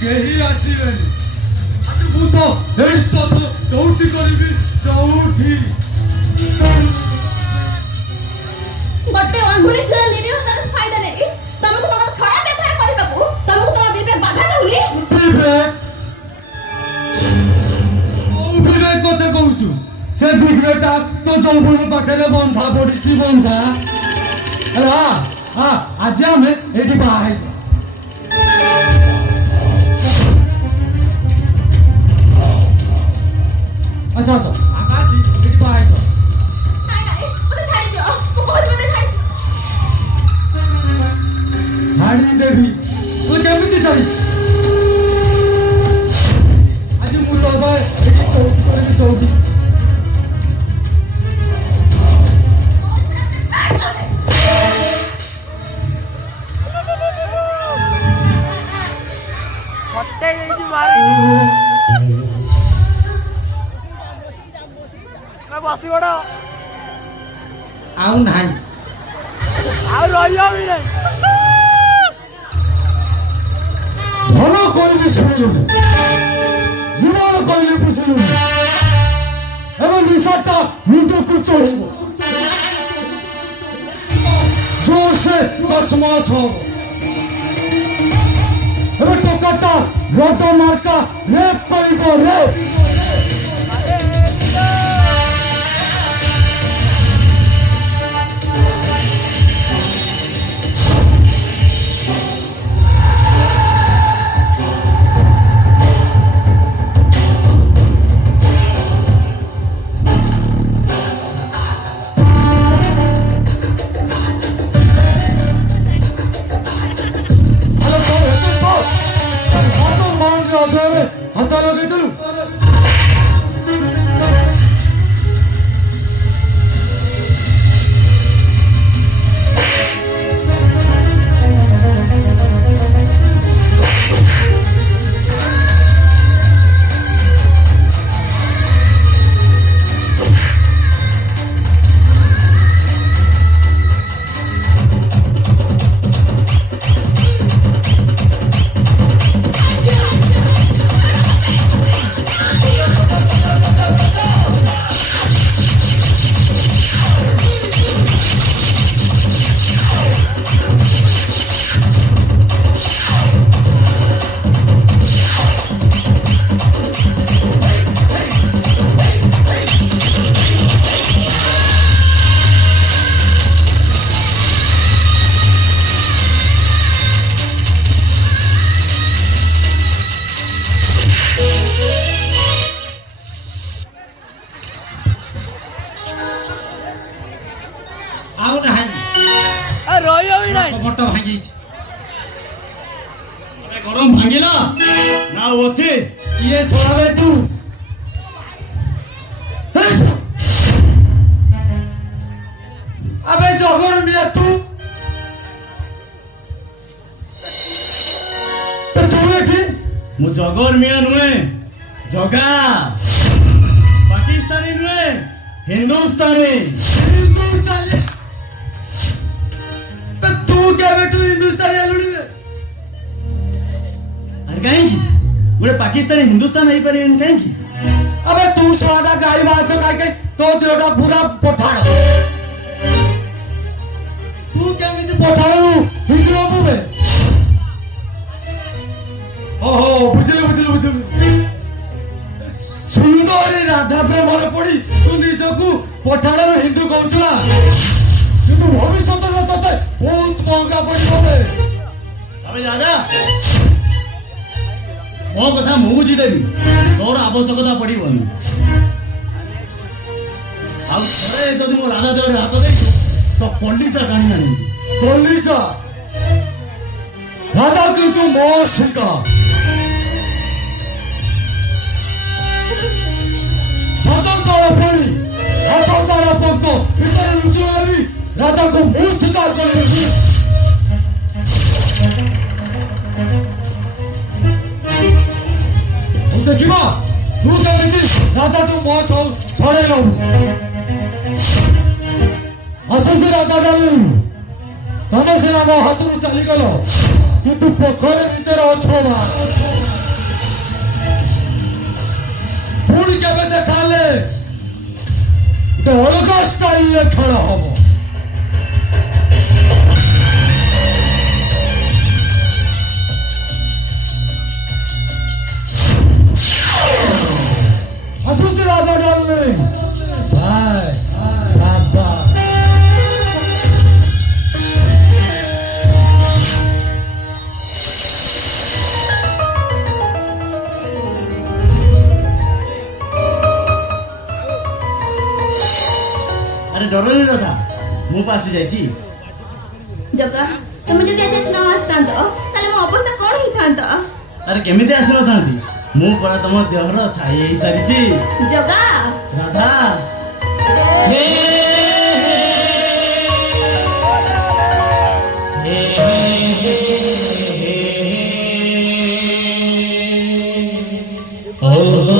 କେହି ଆସିବେନି। ଆଜି ମୁଁ ତ ଏଇ ଯୋଉଠି କରିବି ଯୋଉଠି। ଗୋଟେ ଅଙ୍ଗୁଳି ଥିଲା ନିରୀହ ତାର ଫାଇଦା ନାହିଁ। ତମକୁ ତମ ଖରାପ ବ୍ୟବହାର କରିବାକୁ ତମକୁ ତମ ବିବେକ ବାଧା ଦଉନି। କୋଉ ବିବେକ କଥା କହୁଛୁ? ସେ ବିବେକଟା ତ ଯୌବନ ପାଖରେ ବନ୍ଧା ପଡିଛି ବନ୍ଧା। ହେଲା ଆଜି ଆମେ ଏଇଠି ବାହା ହେଇଯିବା। ଆସ ଆସ ଆଜି ଏଇଠି ବାହା ହେଇଯିବା। ଛାଡ଼ି ଦେବି ତୁ କେମିତି ଛାଡ଼ିস? ଆଜି ମୁଁ ରହିବା ଏଠି ଚୌକି କରିବି ଚୌକି। ବସି ପଡ ଆଉ ନାହିଁ ଆଉ ରହିବ ବି ନାହିଁ। ଭଲ କହିଲି ଶୁଣିଲୁନି, ଜୀବନ କହିଲି ବୁଝିଲୁନି। ଏବେ ନିଶାଟା ମୁଣ୍ଡକୁ ଚଢ଼ିବ, ଜୋରସେ କସମସ ହବ। ଏବେ ଟୋକାଟା ରଦ ମାର୍କା ରେପ୍ କରିବ ରେପ୍। ହାତ ଲଗେଇଦେଲୁ। ପଟ ଭାଙ୍ଗିଛି। ଗରମ ଭାଙ୍ଗିଲା ନା ଅଛି କିଏ ଶୋଣାବେ ତୁ? আবে জগর মিয়া তুই এটি? ମୁଁ ଜଗର ମିଆ ନୁହେଁ, ଜଗା। ପାକିସ୍ତାନୀ ନୁହେଁ, ହିନ୍ଦୁସ୍ତାନୀ। ହିନ୍ଦୁସ୍ତାନୀ? ତୁ କେବେଠୁ ହିନ୍ଦୁସ୍ତାନୀ ହେଲୁଣି? ଆରେ କାହିଁକି ଗୋଟେ ପାକିସ୍ତାନୀ ହିନ୍ଦୁସ୍ତାନ ହେଇପାରିବେନି କାହିଁକି? আবে তু সারা গাই মাংস খাই খাই তো দেহটা পুরা পঠাଣ। তু কেমিতি পঠাণରୁ ହିନ୍ଦୁ ହବୁ ବେ? ଓହୋ ବୁଝିଲି ବୁଝିଲି ବୁଝିଲି। ସୁନ୍ଦରୀ ରାଧା ପ୍ରେମରେ ପଡି ତୁ ନିଜକୁ ପଠାଣରୁ ହିନ୍ଦୁ କହୁଛୁ ନା, କିନ୍ତୁ ଭବିଷ୍ୟତରେ ତତେ ବହୁତ ମହଙ୍ଗା ପଡିବ ବେ। ତମେ ରାଜା ମୋ କଥା ମୁଁ ବୁଝିଦେବି, ତୋର ଆବଶ୍ୟକତା ପଡିବନି। ଆଉ ଥରେ ଯଦି ମୋ ରାଜା ଦେହରେ ହାତ ଦେଇଛୁ ତ କଲିଜା କାହିଁ ଆଣିବି? କଲିଜା ରାଜା କିନ୍ତୁ ମୋ ଶିକା। ସ୍ୱତନ୍ତ୍ର ପଣି ଅସନ୍ତାନ ପଙ୍କ ଭିତରେ ଲୁଚି ରହି ରାଜାକୁ ମୁଁ ଶିକାର କରିବି। ଦେଖିବା ତୁ କେମିତି ରାଜାଠୁ ମୋ ଛଡେଇ ନବୁ। ଆସୁଛି ରାଜା ଡାଲି। ତମେ ସିନା ମୋ ହାତରୁ ଚାଲିଗଲ କିନ୍ତୁ ପୋଖରୀ ଭିତରେ ଅଛ ମା। ପୁଣି କେବେ ଦେଖାହେଲେ ଗୋଟେ ଅଲଗା ଷ୍ଟାଇଲରେ ଖେଳ ହବ। ଆସୁଛି ରାଧା ଡାର୍ଲିଂ। ବାଏ ରାଧା। ଆରେ ଡରନି ରାଧା, ମୁଁ ପା ଆସି ଯାଇଛି। ଜଗା ତମେ ଯଦି ଆଜି ନ ଆସିଥାନ୍ତ ତାହେଲେ ମୋ ଅବସ୍ଥା କଣ ହେଇଥାନ୍ତା? ଆରେ କେମିତି ଆସିନଥାନ୍ତି, ମୁଁ ପରା ତମ ଦେହର ଛାଇ ହେଇସାରିଛି। ଜଗା ରାଧା ଓହୋ